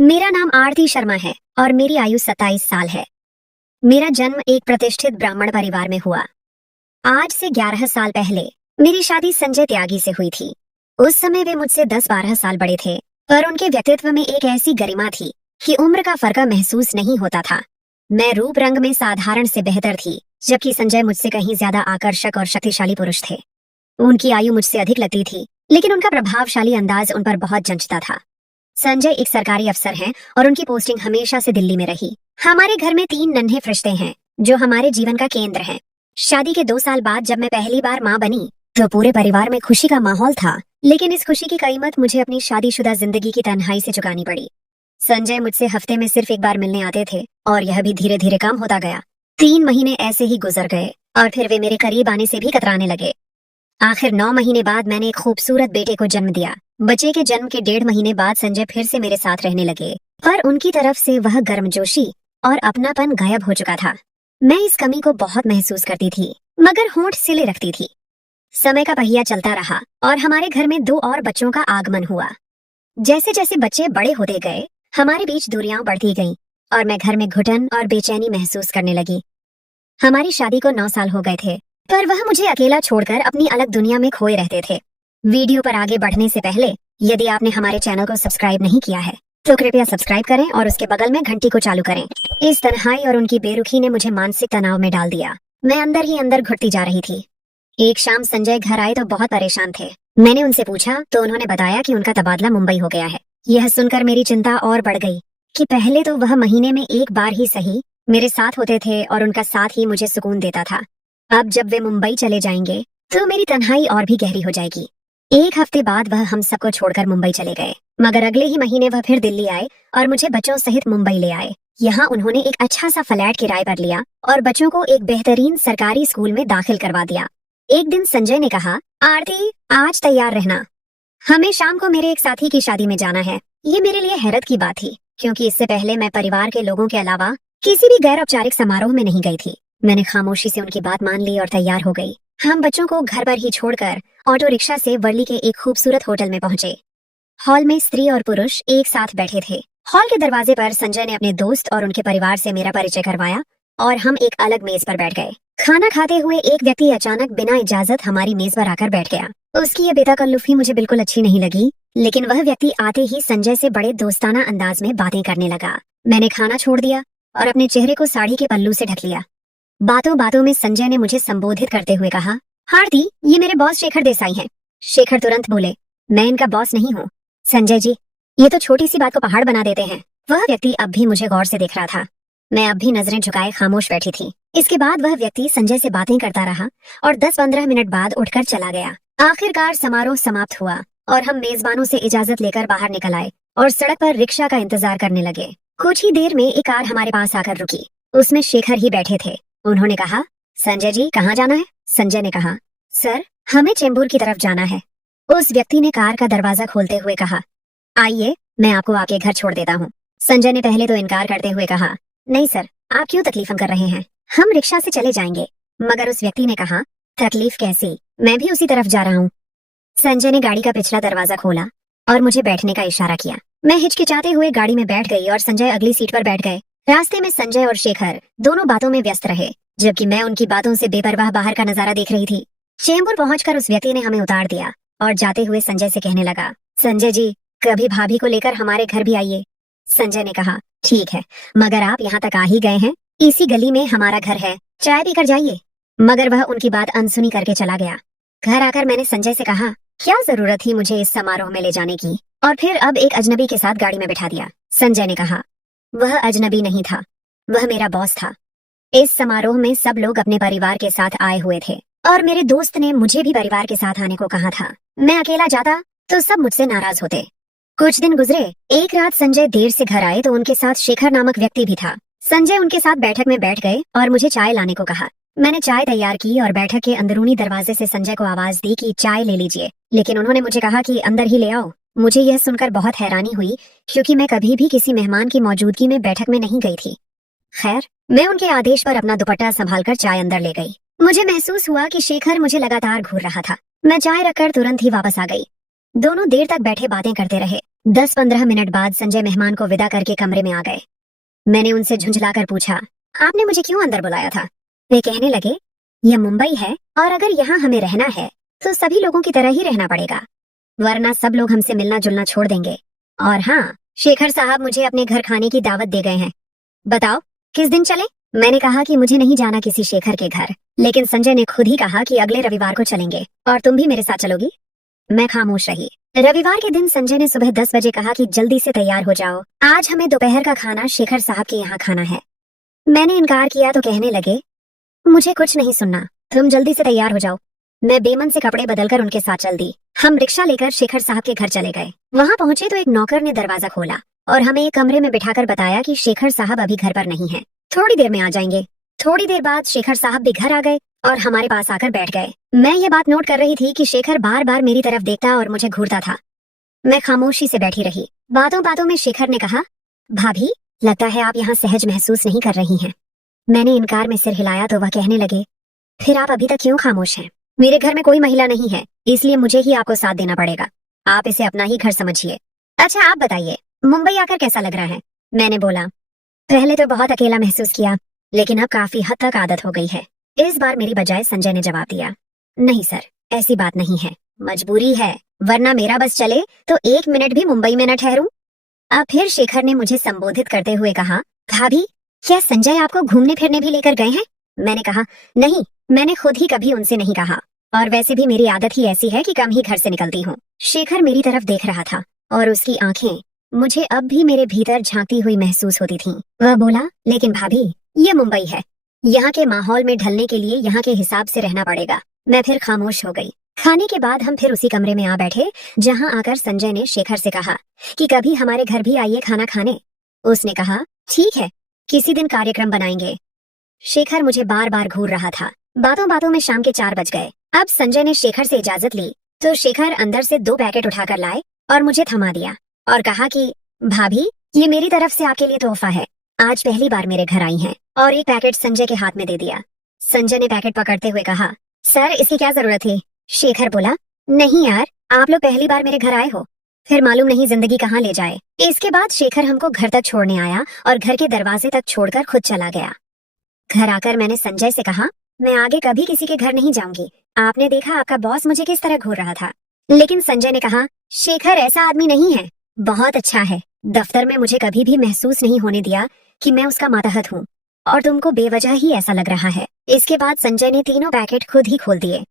मेरा नाम आरती शर्मा है और मेरी आयु 27 साल है। मेरा जन्म एक प्रतिष्ठित ब्राह्मण परिवार में हुआ। आज से 11 साल पहले मेरी शादी संजय त्यागी से हुई थी। उस समय वे मुझसे 10-12 साल बड़े थे, पर उनके व्यक्तित्व में एक ऐसी गरिमा थी कि उम्र का फर्क महसूस नहीं होता था। मैं रूप रंग में साधारण से बेहतर थी, जबकि संजय मुझसे कहीं ज्यादा आकर्षक और शक्तिशाली पुरुष थे। उनकी आयु मुझसे अधिक लगती थी, लेकिन उनका प्रभावशाली अंदाज उन पर बहुत जंचता था। संजय एक सरकारी अफसर हैं और उनकी पोस्टिंग हमेशा से दिल्ली में रही। हमारे घर में 3 नन्हे फरिश्ते हैं जो हमारे जीवन का केंद्र हैं। शादी के 2 साल बाद जब मैं पहली बार माँ बनी तो पूरे परिवार में खुशी का माहौल था, लेकिन इस खुशी की कीमत मुझे अपनी शादीशुदा जिंदगी की तन्हाई से चुकानी पड़ी। संजय मुझसे हफ्ते में सिर्फ एक बार मिलने आते थे और यह भी धीरे धीरे कम होता गया। 3 महीने ऐसे ही गुजर गए और फिर वे मेरे करीब आने से भी कतराने लगे। आखिर 9 महीने बाद मैंने एक खूबसूरत बेटे को जन्म दिया। बच्चे के जन्म के 1.5 महीने बाद संजय फिर से मेरे साथ रहने लगे, पर उनकी तरफ से वह गर्मजोशी और अपनापन गायब हो चुका था। मैं इस कमी को बहुत महसूस करती थी, मगर होंठ सिले रखती थी। समय का पहिया चलता रहा और हमारे घर में 2 और बच्चों का आगमन हुआ। जैसे जैसे बच्चे बड़े होते गए, हमारे बीच दूरियां बढ़ती गईं और मैं घर में घुटन और बेचैनी महसूस करने लगी। हमारी शादी को 9 साल हो गए थे, पर वह मुझे अकेला छोड़कर अपनी अलग दुनिया में खोए रहते थे। वीडियो पर आगे बढ़ने से पहले यदि आपने हमारे चैनल को सब्सक्राइब नहीं किया है तो कृपया सब्सक्राइब करें और उसके बगल में घंटी को चालू करें। इस तन्हाई और उनकी बेरुखी ने मुझे मानसिक तनाव में डाल दिया। मैं अंदर ही अंदर घुटती जा रही थी। एक शाम संजय घर आए तो बहुत परेशान थे। मैंने उनसे पूछा तो उन्होंने बताया कि उनका तबादला मुंबई हो गया है। यह सुनकर मेरी चिंता और बढ़ गई कि पहले तो वह महीने में एक बार ही सही मेरे साथ होते थे और उनका साथ ही मुझे सुकून देता था। अब जब वे मुंबई चले जाएंगे तो मेरी तन्हाई और भी गहरी हो जाएगी। एक हफ्ते बाद वह हम सबको छोड़कर मुंबई चले गए, मगर अगले ही महीने वह फिर दिल्ली आए और मुझे बच्चों सहित मुंबई ले आए। यहाँ उन्होंने एक अच्छा सा फ्लैट किराए पर लिया और बच्चों को एक बेहतरीन सरकारी स्कूल में दाखिल करवा दिया। एक दिन संजय ने कहा, आरती आज तैयार रहना, हमें शाम को मेरे एक साथी की शादी में जाना है। ये मेरे लिए हैरत की बात थी, क्योंकि इससे पहले मैं परिवार के लोगों के अलावा किसी भी गैर औपचारिक समारोह में नहीं गई थी। मैंने खामोशी से उनकी बात मान ली और तैयार हो गई। हम बच्चों को घर पर ही छोड़कर ऑटो रिक्शा से वर्ली के एक खूबसूरत होटल में पहुंचे। हॉल में स्त्री और पुरुष एक साथ बैठे थे। हॉल के दरवाजे पर संजय ने अपने दोस्त और उनके परिवार से मेरा परिचय करवाया और हम एक अलग मेज पर बैठ गए। खाना खाते हुए एक व्यक्ति अचानक बिना इजाजत हमारी मेज पर आकर बैठ गया। उसकी यह बेतकल्लुफी मुझे बिल्कुल अच्छी नहीं लगी, लेकिन वह व्यक्ति आते ही संजय से बड़े दोस्ताना अंदाज में बातें करने लगा। मैंने खाना छोड़ दिया और अपने चेहरे को साड़ी के पल्लू से ढक लिया। बातों बातों में संजय ने मुझे संबोधित करते हुए कहा, आरती, ये मेरे बॉस शेखर देसाई हैं। शेखर तुरंत बोले, मैं इनका बॉस नहीं हूँ। संजय जी, ये तो छोटी सी बात को पहाड़ बना देते हैं। वह व्यक्ति अब भी मुझे गौर से देख रहा था। मैं अब भी नजरें झुकाए खामोश बैठी थी। इसके बाद वह व्यक्ति संजय से बातें करता रहा और 10-15 मिनट बाद उठकर चला गया। आखिरकार समारोह समाप्त हुआ और हम मेजबानों से इजाजत लेकर बाहर निकल आए और सड़क पर रिक्शा का इंतजार करने लगे। कुछ ही देर में एक कार हमारे पास आकर रुकी। उसमें शेखर ही बैठे थे। उन्होंने कहा, संजय जी, कहाँ जाना है? संजय ने कहा, सर, हमें चेंबूर की तरफ जाना है। उस व्यक्ति ने कार का दरवाजा खोलते हुए कहा, आइए, मैं आपको आके घर छोड़ देता हूँ। संजय ने पहले तो इनकार करते हुए कहा, नहीं सर, आप क्यों तकलीफ कर रहे हैं, हम रिक्शा से चले जाएंगे। मगर उस व्यक्ति ने कहा, तकलीफ कैसी, मैं भी उसी तरफ जा रहा हूँ। संजय ने गाड़ी का पिछला दरवाजा खोला और मुझे बैठने का इशारा किया। मैं हिचकिचाते हुए गाड़ी में बैठ गई और संजय अगली सीट पर बैठ गए। रास्ते में संजय और शेखर दोनों बातों में व्यस्त रहे, जबकि मैं उनकी बातों से बेपरवाह बाहर का नजारा देख रही थी। चेंबूर पहुंचकर उस व्यक्ति ने हमें उतार दिया और जाते हुए संजय से कहने लगा, संजय जी, कभी भाभी को लेकर हमारे घर भी आइए। संजय ने कहा, ठीक है, मगर आप यहाँ तक आ ही गए हैं, इसी गली में हमारा घर है, चाय पीकर जाइए। मगर वह उनकी बात अनसुनी करके चला गया। घर आकर मैंने संजय से कहा, क्या जरूरत थी मुझे इस समारोह में ले जाने की, और फिर अब एक अजनबी के साथ गाड़ी में बिठा दिया। संजय ने कहा, वह अजनबी नहीं था, वह मेरा बॉस था। इस समारोह में सब लोग अपने परिवार के साथ आए हुए थे और मेरे दोस्त ने मुझे भी परिवार के साथ आने को कहा था। मैं अकेला जाता तो सब मुझसे नाराज होते। कुछ दिन गुजरे। एक रात संजय देर से घर आए तो उनके साथ शेखर नामक व्यक्ति भी था। संजय उनके साथ बैठक में बैठ गए और मुझे चाय लाने को कहा। मैंने चाय तैयार की और बैठक के अंदरूनी दरवाजे से संजय को आवाज दी कि चाय ले लीजिए, लेकिन उन्होंने मुझे कहा कि अंदर ही ले आओ। मुझे यह सुनकर बहुत हैरानी हुई, क्योंकि मैं कभी भी किसी मेहमान की मौजूदगी में बैठक में नहीं गई थी। खैर, मैं उनके आदेश पर अपना दुपट्टा संभालकर चाय अंदर ले गई। मुझे महसूस हुआ कि शेखर मुझे लगातार घूर रहा था। मैं चाय रखकर तुरंत ही वापस आ गई। दोनों देर तक बैठे बातें करते रहे। 10-15 मिनट बाद संजय मेहमान को विदा करके कमरे में आ गए। मैंने उनसे झुंझलाकर पूछा, आपने मुझे क्यों अंदर बुलाया था? वे कहने लगे, यह मुंबई है और अगर यहाँ हमें रहना है तो सभी लोगों की तरह ही रहना पड़ेगा, वरना सब लोग हमसे मिलना जुलना छोड़ देंगे। और हाँ, शेखर साहब मुझे अपने घर खाने की दावत दे गए हैं। बताओ किस दिन चले? मैंने कहा कि मुझे नहीं जाना किसी शेखर के घर, लेकिन संजय ने खुद ही कहा कि अगले रविवार को चलेंगे और तुम भी मेरे साथ चलोगी। मैं खामोश रही। रविवार के दिन संजय ने सुबह 10 बजे कहा कि जल्दी से तैयार हो जाओ, आज हमें दोपहर का खाना शेखर साहब के यहाँ खाना है। मैंने इनकार किया तो कहने लगे, मुझे कुछ नहीं सुनना, तुम जल्दी से तैयार हो जाओ। मैं बेमन से कपड़े बदलकर उनके साथ चल दी। हम रिक्शा लेकर शेखर साहब के घर चले गए। वहाँ पहुंचे तो एक नौकर ने दरवाजा खोला और हमें एक कमरे में बिठाकर बताया कि शेखर साहब अभी घर पर नहीं है, थोड़ी देर में आ जाएंगे। थोड़ी देर बाद शेखर साहब भी घर आ गए और हमारे पास आकर बैठ गए। मैं ये बात नोट कर रही थी कि शेखर बार बार मेरी तरफ देखता और मुझे घूरता था। मैं खामोशी से बैठी रही। बातों बातों में शेखर ने कहा, भाभी लगता है आप यहाँ सहज महसूस नहीं कर रही हैं। मैंने इनकार में सिर हिलाया तो वह कहने लगे, फिर आप अभी तक क्यों खामोश हैं? मेरे घर में कोई महिला नहीं है, इसलिए मुझे ही आपको साथ देना पड़ेगा। आप इसे अपना ही घर समझिए। अच्छा आप बताइए, मुंबई आकर कैसा लग रहा है? मैंने बोला, पहले तो बहुत अकेला महसूस किया, लेकिन अब काफी हद तक आदत हो गई है। इस बार मेरी बजाय संजय ने जवाब दिया, नहीं सर, ऐसी बात नहीं है, मजबूरी है, वरना मेरा बस चले तो 1 मिनट भी मुंबई में न ठहरूं। अब फिर शेखर ने मुझे संबोधित करते हुए कहा, भाभी क्या संजय आपको घूमने फिरने भी लेकर गए हैं? मैंने कहा, नहीं, मैंने खुद ही कभी उनसे नहीं कहा, और वैसे भी मेरी आदत ही ऐसी है कि कम ही घर से निकलती हूँ। शेखर मेरी तरफ देख रहा था और उसकी आंखें मुझे अब भी मेरे भीतर झांकती हुई महसूस होती थीं। वह बोला, लेकिन भाभी ये मुंबई है, यहाँ के माहौल में ढलने के लिए यहाँ के हिसाब से रहना पड़ेगा। मैं फिर खामोश हो गई। खाने के बाद हम फिर उसी कमरे में आ बैठे जहाँ आकर संजय ने शेखर से कहा कि कभी हमारे घर भी आइए खाना खाने। उसने कहा, ठीक है, किसी दिन कार्यक्रम बनाएंगे। शेखर मुझे बार बार घूर रहा था। बातों बातों में शाम के 4 बज गए। अब संजय ने शेखर से इजाजत ली तो शेखर अंदर से 2 पैकेट उठाकर लाए और मुझे थमा दिया और कहा कि भाभी ये मेरी तरफ से आपके लिए तोहफा है, आज पहली बार मेरे घर आई हैं। और एक पैकेट संजय के हाथ में दे दिया। संजय ने पैकेट पकड़ते हुए कहा, सर इसकी क्या जरूरत थी? शेखर बोला, नहीं यार, आप लोग पहली बार मेरे घर आए हो, फिर मालूम नहीं जिंदगी कहाँ ले जाए। इसके बाद शेखर हमको घर तक छोड़ने आया और घर के दरवाजे तक छोड़कर खुद चला गया। घर आकर मैंने संजय से कहा, मैं आगे कभी किसी के घर नहीं जाऊंगी। आपने देखा आपका बॉस मुझे किस तरह घूर रहा था। लेकिन संजय ने कहा, शेखर ऐसा आदमी नहीं है, बहुत अच्छा है। दफ्तर में मुझे कभी भी महसूस नहीं होने दिया कि मैं उसका मातहत हूँ और तुमको बेवजह ही ऐसा लग रहा है। इसके बाद संजय ने तीनों पैकेट खुद ही खोल दिए।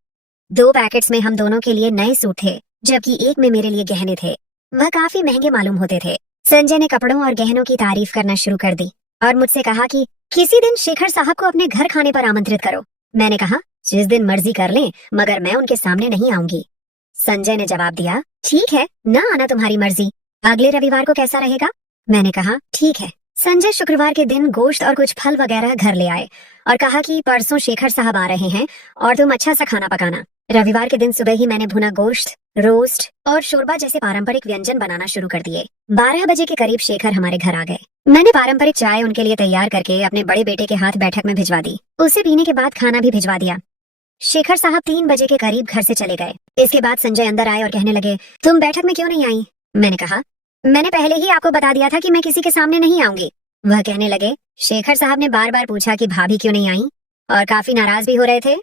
2 पैकेट्स में हम दोनों के लिए नए सूट थे, जबकि एक में मेरे लिए गहने थे। वह काफी महंगे मालूम होते थे। संजय ने कपड़ों और गहनों की तारीफ करना शुरू कर दी और मुझसे कहा कि किसी दिन शेखर साहब को अपने घर खाने पर आमंत्रित करो। मैंने कहा, जिस दिन मर्जी कर लें, मगर मैं उनके सामने नहीं आऊंगी। संजय ने जवाब दिया, ठीक है, ना आना तुम्हारी मर्जी, अगले रविवार को कैसा रहेगा? मैंने कहा, ठीक है। संजय शुक्रवार के दिन गोश्त और कुछ फल वगैरह घर ले आए और कहा कि परसों शेखर साहब आ रहे हैं और तुम अच्छा सा खाना पकाना। रविवार के दिन सुबह ही मैंने भुना गोश्त, रोस्ट और शोरबा जैसे पारंपरिक व्यंजन बनाना शुरू कर दिए। 12 बजे के करीब शेखर हमारे घर आ गए। मैंने पारंपरिक चाय उनके लिए तैयार करके अपने बड़े बेटे के हाथ बैठक में भिजवा दी। उसे पीने के बाद खाना भी भिजवा दिया। शेखर साहब 3 बजे के करीब घर से चले गए। इसके बाद संजय अंदर आए और कहने लगे, तुम बैठक में क्यों नहीं आई? मैंने कहा, मैंने पहले ही आपको बता दिया था कि मैं किसी के सामने नहीं आऊंगी। वह कहने लगे, शेखर साहब ने बार बार पूछा कि भाभी क्यों नहीं आई और काफी नाराज भी हो रहे थे।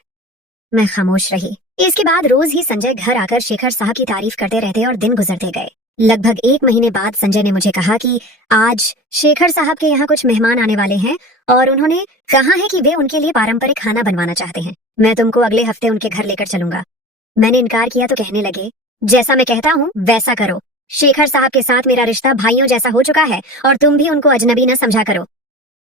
मैं खामोश रही। इसके बाद रोज ही संजय घर आकर शेखर साहब की तारीफ करते रहते और दिन गुजरते गए। लगभग 1 महीने बाद संजय ने मुझे कहा कि आज शेखर साहब के यहाँ कुछ मेहमान आने वाले हैं और उन्होंने कहा है कि वे उनके लिए पारंपरिक खाना बनवाना चाहते हैं। मैं तुमको अगले हफ्ते उनके घर लेकर चलूंगा। मैंने इनकार किया तो कहने लगे, जैसा मैं कहता हूँ वैसा करो। शेखर साहब के साथ मेरा रिश्ता भाइयों जैसा हो चुका है और तुम भी उनको अजनबी न समझा करो।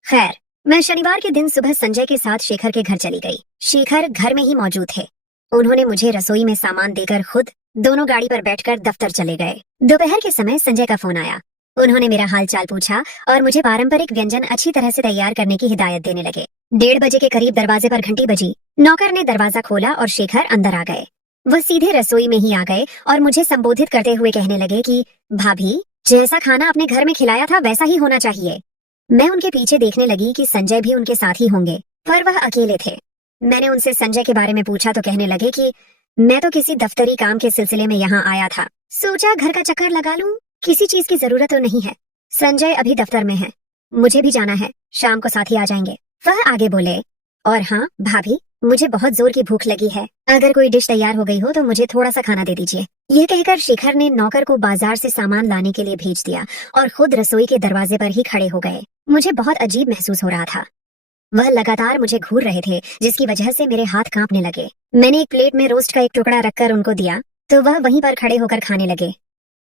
खैर, मैं शनिवार के दिन सुबह संजय के साथ शेखर के घर चली गई। शेखर घर में ही मौजूद थे। उन्होंने मुझे रसोई में सामान देकर खुद दोनों गाड़ी पर बैठकर दफ्तर चले गए। दोपहर के समय संजय का फोन आया। उन्होंने मेरा हाल चाल पूछा और मुझे पारंपरिक व्यंजन अच्छी तरह से तैयार करने की हिदायत देने लगे। 1:30 बजे के करीब दरवाजे पर घंटी बजी। नौकर ने दरवाजा खोला और शेखर अंदर आ गए। वह सीधे रसोई में ही आ गए और मुझे संबोधित करते हुए कहने लगे कि भाभी, जैसा खाना अपने घर में खिलाया था वैसा ही होना चाहिए। मैं उनके पीछे देखने लगी कि संजय भी उनके साथ ही होंगे, पर वह अकेले थे। मैंने उनसे संजय के बारे में पूछा तो कहने लगे कि मैं तो किसी दफ्तरी काम के सिलसिले में यहाँ आया था, सोचा घर का चक्कर लगा लूं। किसी चीज की जरूरत तो नहीं है। संजय अभी दफ्तर में है, मुझे भी जाना है, शाम को साथ ही आ जाएंगे। वह आगे बोले, और हाँ भाभी, मुझे बहुत जोर की भूख लगी है, अगर कोई डिश तैयार हो गई हो तो मुझे थोड़ा सा खाना दे दीजिए। ये कहकर शेखर ने नौकर को बाजार से सामान लाने के लिए भेज दिया और खुद रसोई के दरवाजे पर ही खड़े हो गए। मुझे बहुत अजीब महसूस हो रहा था। वह लगातार मुझे घूर रहे थे, जिसकी वजह से मेरे हाथ कांपने लगे। मैंने एक प्लेट में रोस्ट का एक टुकड़ा रखकर उनको दिया तो वह वहीं पर खड़े होकर खाने लगे।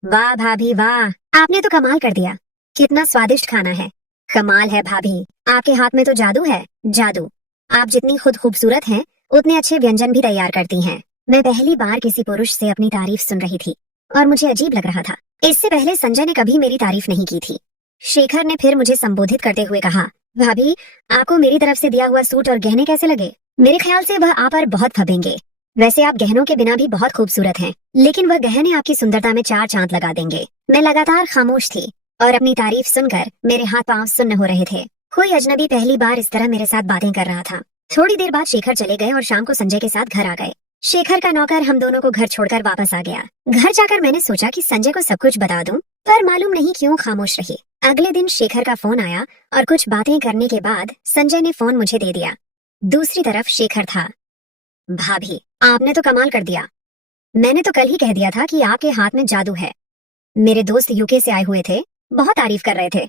वाह भाभी वाह, आपने तो कमाल कर दिया, कितना स्वादिष्ट खाना है। कमाल है भाभी, आपके हाथ में तो जादू है, जादू। आप जितनी खुद खूबसूरत हैं, उतने अच्छे व्यंजन भी तैयार करती हैं। मैं पहली बार किसी पुरुष से अपनी तारीफ सुन रही थी और मुझे अजीब लग रहा था। इससे पहले संजय ने कभी मेरी तारीफ नहीं की थी। शेखर ने फिर मुझे संबोधित करते हुए कहा, भाभी, आपको मेरी तरफ से दिया हुआ सूट और गहने कैसे लगे? मेरे ख्याल से वह आप पर बहुत फबेंगे। वैसे आप गहनों के बिना भी बहुत खूबसूरत हैं, लेकिन वह गहने आपकी सुंदरता में चार चांद लगा देंगे। मैं लगातार खामोश थी और अपनी तारीफ सुनकर मेरे हाथ पांव सुन्न हो रहे थे। कोई अजनबी पहली बार इस तरह मेरे साथ बातें कर रहा था। थोड़ी देर बाद शेखर चले गए और शाम को संजय के साथ घर आ गए। शेखर का नौकर हम दोनों को घर छोड़कर वापस आ गया। घर जाकर मैंने सोचा कि संजय को सब कुछ बता दूं, पर मालूम नहीं क्यों खामोश रही। अगले दिन शेखर का फोन आया और कुछ बातें करने के बाद संजय ने फोन मुझे दे दिया। दूसरी तरफ शेखर था। भाभी, आपने तो कमाल कर दिया। मैंने तो कल ही कह दिया था कि आपके हाथ में जादू है। मेरे दोस्त यूके से आए हुए थे, बहुत तारीफ कर रहे थे।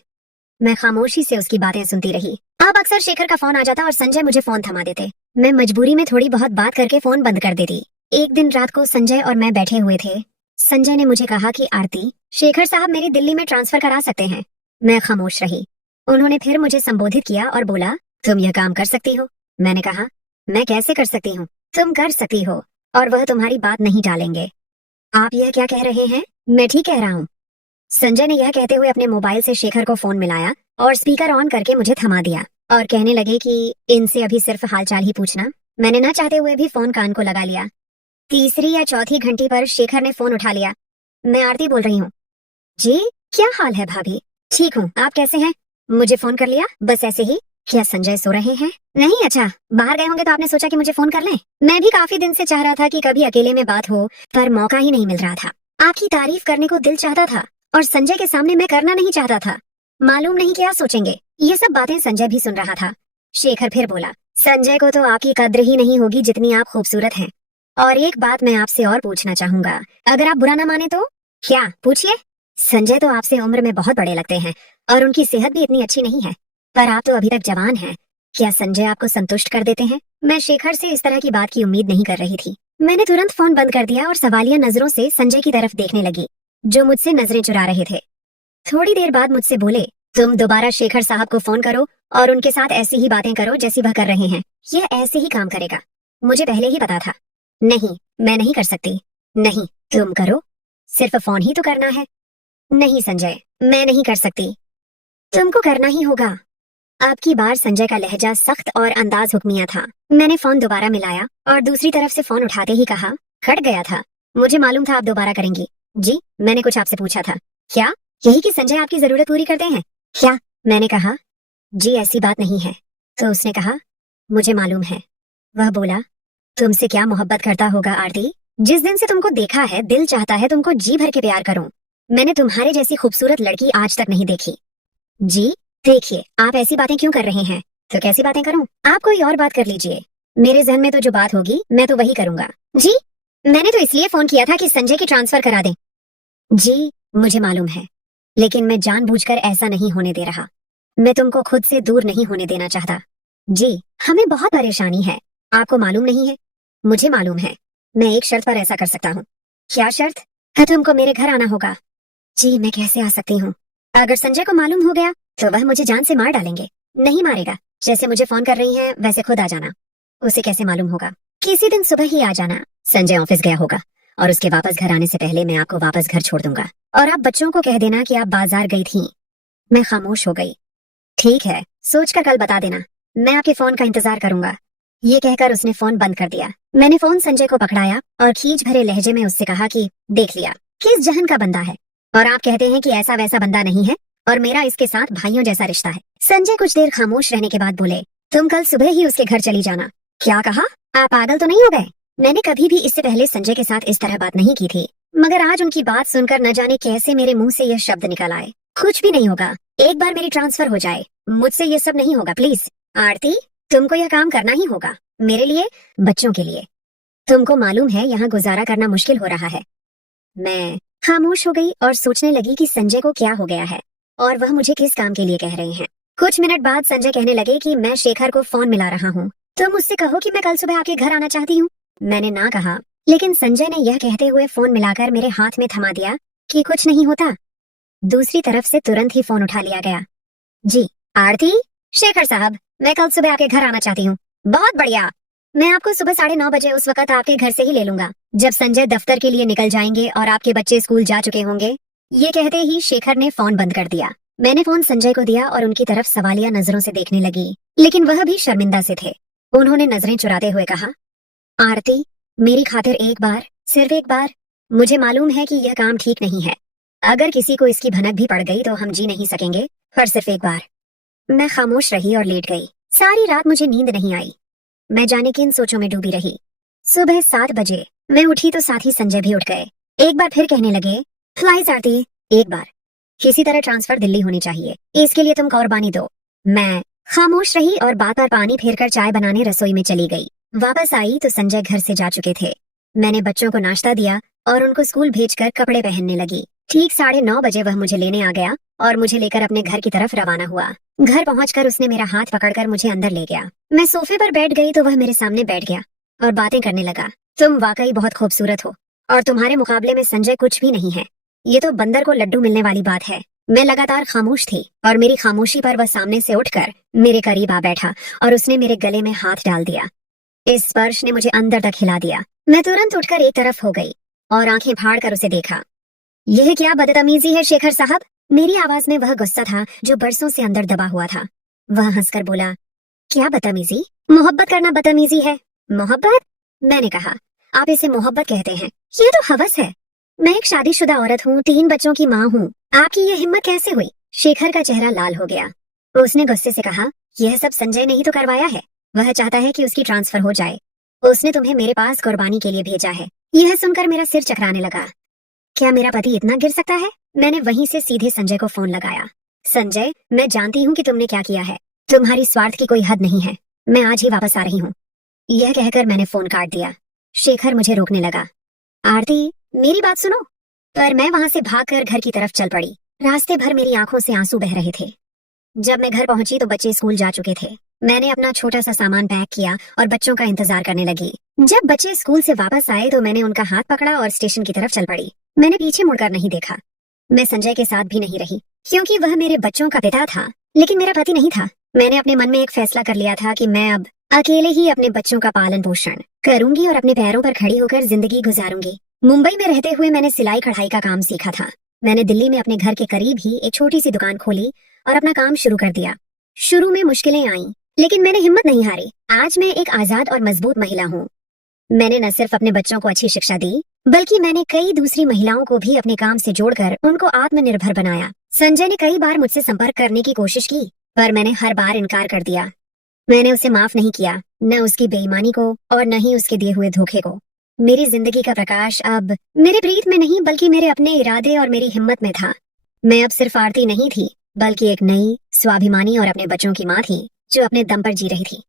मैं खामोशी से उसकी बातें सुनती रही। अब अक्सर शेखर का फोन आ जाता और संजय मुझे फोन थमा देते। मैं मजबूरी में थोड़ी बहुत बात करके फोन बंद कर देती। एक दिन रात को संजय और मैं बैठे हुए थे। संजय ने मुझे कहा कि आरती, शेखर साहब मेरी दिल्ली में ट्रांसफर करा सकते हैं। मैं खामोश रही। उन्होंने फिर मुझे संबोधित किया और बोला, तुम यह काम कर सकती हो। मैंने कहा, मैं कैसे कर सकती हूँ? तुम कर सकती हो और वह तुम्हारी बात नहीं टालेंगे। आप यह क्या कह रहे हैं? मैं ठीक कह रहा हूँ। संजय ने यह कहते हुए अपने मोबाइल से शेखर को फोन मिलाया और स्पीकर ऑन करके मुझे थमा दिया और कहने लगे कि इनसे अभी सिर्फ हालचाल ही पूछना। मैंने न चाहते हुए भी फोन कान को लगा लिया। तीसरी या चौथी घंटी पर शेखर ने फोन उठा लिया। मैं आरती बोल रही हूँ। जी, क्या हाल है भाभी? ठीक हूँ, आप कैसे हैं? मुझे फोन कर लिया बस ऐसे ही? क्या संजय सो रहे हैं? नहीं, अच्छा, बाहर गए होंगे तो आपने सोचा कि मुझे फोन कर लें। मैं भी काफी दिन से चाह रहा था कि कभी अकेले में बात हो, पर मौका ही नहीं मिल रहा था। आपकी तारीफ करने को दिल चाहता था और संजय के सामने मैं करना नहीं चाहता था। मालूम नहीं क्या सोचेंगे। ये सब बातें संजय भी सुन रहा था। शेखर फिर बोला, संजय को तो आपकी कद्र ही नहीं होगी जितनी आप खूबसूरत हैं। और एक बात मैं आपसे और पूछना चाहूंगा, अगर आप बुरा ना माने तो। क्या? पूछिए। संजय तो आपसे उम्र में बहुत बड़े लगते हैं और उनकी सेहत भी इतनी अच्छी नहीं है, पर आप तो अभी तक जवान हैं। क्या संजय आपको संतुष्ट कर देते हैं? मैं शेखर से इस तरह की बात की उम्मीद नहीं कर रही थी। मैंने तुरंत फोन बंद कर दिया और सवालिया नजरों से संजय की तरफ देखने लगी, जो मुझसे नजरें चुरा रहे थे। थोड़ी देर बाद मुझसे बोले, तुम दोबारा शेखर साहब को फोन करो और उनके साथ ऐसी ही बातें करो जैसी वह कर रहे हैं। यह ऐसे ही काम करेगा। मुझे पहले ही पता था। नहीं, मैं नहीं कर सकती। नहीं, तुम करो, सिर्फ फोन ही तो करना है। नहीं संजय, मैं नहीं कर सकती। तुमको करना ही होगा। अब की बार संजय का लहजा सख्त और अंदाज हुक्मिया था। मैंने फोन दोबारा मिलाया और दूसरी तरफ से फोन उठाते ही कहा, कट गया था। मुझे मालूम था आप दोबारा करेंगी। जी, मैंने कुछ आपसे पूछा था। क्या? यही कि संजय आपकी जरूरत पूरी करते हैं क्या? मैंने कहा, जी ऐसी बात नहीं है। तो उसने कहा, मुझे मालूम है। वह बोला, तुमसे क्या मोहब्बत करता होगा आरती। जिस दिन से तुमको देखा है दिल चाहता है तुमको जी भर के प्यार करूं। मैंने तुम्हारे जैसी खूबसूरत लड़की आज तक नहीं देखी। जी देखिए, आप ऐसी बातें क्यों कर रहे हैं? तो कैसी बातें करूं? आप कोई और बात कर लीजिए। मेरे जहन में तो जो बात होगी मैं तो वही करूंगा। जी, मैंने तो इसलिए फोन किया था कि संजय की ट्रांसफर करा दें। जी, मुझे मालूम है, लेकिन मैं जानबूझकर ऐसा नहीं होने दे रहा। मैं तुमको खुद से दूर नहीं होने देना चाहता। जी, हमें बहुत परेशानी है। आपको मालूम नहीं है? मुझे मालूम है। मैं एक शर्त पर ऐसा कर सकता हूँ। क्या शर्त? तुमको मेरे घर आना होगा। जी, मैं कैसे आ सकती हूँ? अगर संजय को मालूम हो गया तो वह मुझे जान से मार डालेंगे। नहीं मारेगा। जैसे मुझे फोन कर रही हैं वैसे खुद आ जाना। उसे कैसे मालूम होगा? किसी दिन सुबह ही आ जाना। संजय ऑफिस गया होगा और उसके वापस घर आने से पहले मैं आपको वापस घर छोड़ दूंगा और आप बच्चों को कह देना कि आप बाजार गई थी। मैं खामोश हो गई। ठीक है, सोचकर कल बता देना। मैं आपके फोन का इंतजार करूंगा। ये कहकर उसने फोन बंद कर दिया। मैंने फोन संजय को पकड़ाया और खींच भरे लहजे में उससे कहा कि देख लिया, किस जहन का बंदा है और आप कहते हैं कि ऐसा वैसा बंदा नहीं है और मेरा इसके साथ भाइयों जैसा रिश्ता है। संजय कुछ देर खामोश रहने के बाद बोले, तुम कल सुबह ही उसके घर चली जाना। क्या कहा? आप पागल तो नहीं हो गए? मैंने कभी भी इससे पहले संजय के साथ इस तरह बात नहीं की थी। मगर आज उनकी बात सुनकर न जाने कैसे मेरे मुंह से यह शब्द निकल आए, कुछ भी नहीं होगा, एक बार मेरी ट्रांसफर हो जाए, मुझसे ये सब नहीं होगा प्लीज। आरती, तुमको यह काम करना ही होगा, मेरे लिए, बच्चों के लिए। तुमको मालूम है यहाँ गुजारा करना मुश्किल हो रहा है। मैं खामोश हो गई और सोचने लगी कि संजय को क्या हो गया है और वह मुझे किस काम के लिए कह रहे हैं। कुछ मिनट बाद संजय कहने लगे कि मैं शेखर को फोन मिला रहा हूँ, तुम उससे कहो कि मैं कल सुबह आपके घर आना चाहती हूँ। मैंने ना कहा, लेकिन संजय ने यह कहते हुए फोन मिलाकर मेरे हाथ में थमा दिया कि कुछ नहीं होता। दूसरी तरफ से तुरंत ही फोन उठा लिया गया। जी आरती, शेखर साहब, मैं कल सुबह आपके घर आना चाहती हूँ। बहुत बढ़िया, मैं आपको सुबह 9:30 उस वक्त आपके घर से ही ले लूंगा, जब संजय दफ्तर के लिए निकल जाएंगे और आपके बच्चे स्कूल जा चुके होंगे। ये कहते ही शेखर ने फोन बंद कर दिया। मैंने फोन संजय को दिया और उनकी तरफ सवालिया नजरों से देखने लगी, लेकिन वह भी शर्मिंदा से थे। उन्होंने नजरें चुराते हुए कहा, आरती, मेरी खातिर एक बार, सिर्फ एक बार, मुझे मालूम है कि यह काम ठीक नहीं है, अगर किसी को इसकी भनक भी पड़ गई तो हम जी नहीं सकेंगे, पर सिर्फ एक बार। मैं खामोश रही और लेट गई। सारी रात मुझे नींद नहीं आई, मैं जाने किन सोचों में डूबी रही। सुबह 7 बजे मैं उठी तो साथ ही संजय भी उठ गए। एक बार फिर कहने लगे, प्लीज आरती, एक बार, किसी तरह ट्रांसफर दिल्ली होनी चाहिए, इसके लिए तुम कुर्बानी दो। मैं खामोश रही और बात पर पानी फेरकर चाय बनाने रसोई में चली गई। वापस आई तो संजय घर से जा चुके थे। मैंने बच्चों को नाश्ता दिया और उनको स्कूल भेजकर कपड़े पहनने लगी। ठीक 9:30 बजे वह मुझे लेने आ गया और मुझे लेकर अपने घर की तरफ रवाना हुआ। घर पहुंचकर उसने मेरा हाथ पकड़कर मुझे अंदर ले गया। मैं सोफे पर बैठ गई तो वह मेरे सामने बैठ गया और बातें करने लगा। तुम वाकई बहुत खूबसूरत हो और तुम्हारे मुकाबले में संजय कुछ भी नहीं है। ये तो बंदर को लड्डू मिलने वाली बात है। मैं लगातार खामोश थी और मेरी खामोशी पर वह सामने से उठकर मेरे करीब आ बैठा और उसने मेरे गले में हाथ डाल दिया। इस स्पर्श ने मुझे अंदर तक हिला दिया। मैं तुरंत उठकर एक तरफ हो गई और आंखें फाड़ कर उसे देखा। यह क्या बदतमीजी है शेखर साहब? मेरी आवाज में वह गुस्सा था जो बरसों से अंदर दबा हुआ था। वह हंसकर बोला, क्या बदतमीजी? मोहब्बत करना बदतमीजी है? मोहब्बत? मैंने कहा, आप इसे मोहब्बत कहते हैं, ये तो हवस है। मैं एक शादीशुदा औरत हूँ, 3 बच्चों की माँ हूँ, आपकी ये हिम्मत कैसे हुई? शेखर का चेहरा लाल हो गया। उसने गुस्से से कहा, यह सब संजय ने ही तो करवाया है, वह चाहता है कि उसकी ट्रांसफर हो जाए। उसने तुम्हें मेरे पास कुर्बानी के लिए भेजा है। यह सुनकर मेरा सिर चकराने लगा। क्या मेरा पति इतना गिर सकता है? मैंने वहीं से सीधे संजय को फोन लगाया। संजय, मैं जानती हूँ कि तुमने क्या किया है, तुम्हारी स्वार्थ की कोई हद नहीं है, मैं आज ही वापस आ रही हूँ। यह कहकर मैंने फोन काट दिया। शेखर मुझे रोकने लगा। आरती, मेरी बात सुनो। पर मैं वहां से भागकर घर की तरफ चल पड़ी। रास्ते भर मेरी आंखों से आंसू बह रहे थे। जब मैं घर पहुंची तो बच्चे स्कूल जा चुके थे। मैंने अपना छोटा सा सामान पैक किया और बच्चों का इंतजार करने लगी। जब बच्चे स्कूल से वापस आए तो मैंने उनका हाथ पकड़ा और स्टेशन की तरफ चल पड़ी। मैंने पीछे मुड़कर नहीं देखा। मैं संजय के साथ भी नहीं रही, क्योंकि वह मेरे बच्चों का पिता था, लेकिन मेरा पति नहीं था। मैंने अपने मन में एक फैसला कर लिया था कि मैं अब अकेले ही अपने बच्चों का पालन पोषण करूंगी और अपने पैरों पर खड़ी होकर जिंदगी गुजारूंगी। मुंबई में रहते हुए मैंने सिलाई कढ़ाई का काम सीखा था। मैंने दिल्ली में अपने घर के करीब ही एक छोटी सी दुकान खोली और अपना काम शुरू कर दिया। शुरू में मुश्किलें आईं, लेकिन मैंने हिम्मत नहीं हारी। आज मैं एक आजाद और मजबूत महिला हूँ। मैंने न सिर्फ अपने बच्चों को अच्छी शिक्षा दी, बल्कि मैंने कई दूसरी महिलाओं को भी अपने काम से जोड़कर उनको आत्मनिर्भर बनाया। संजय ने कई बार मुझसे संपर्क करने की कोशिश की, पर मैंने हर बार इनकार कर दिया। मैंने उसे माफ नहीं किया, न उसकी बेईमानी को और न ही उसके दिए हुए धोखे को। मेरी जिंदगी का प्रकाश अब मेरे प्रीत में नहीं, बल्कि मेरे अपने इरादे और मेरी हिम्मत में था। मैं अब सिर्फ आरती नहीं थी, बल्कि एक नई, स्वाभिमानी और अपने बच्चों की माँ थी, जो अपने दम पर जी रही थी।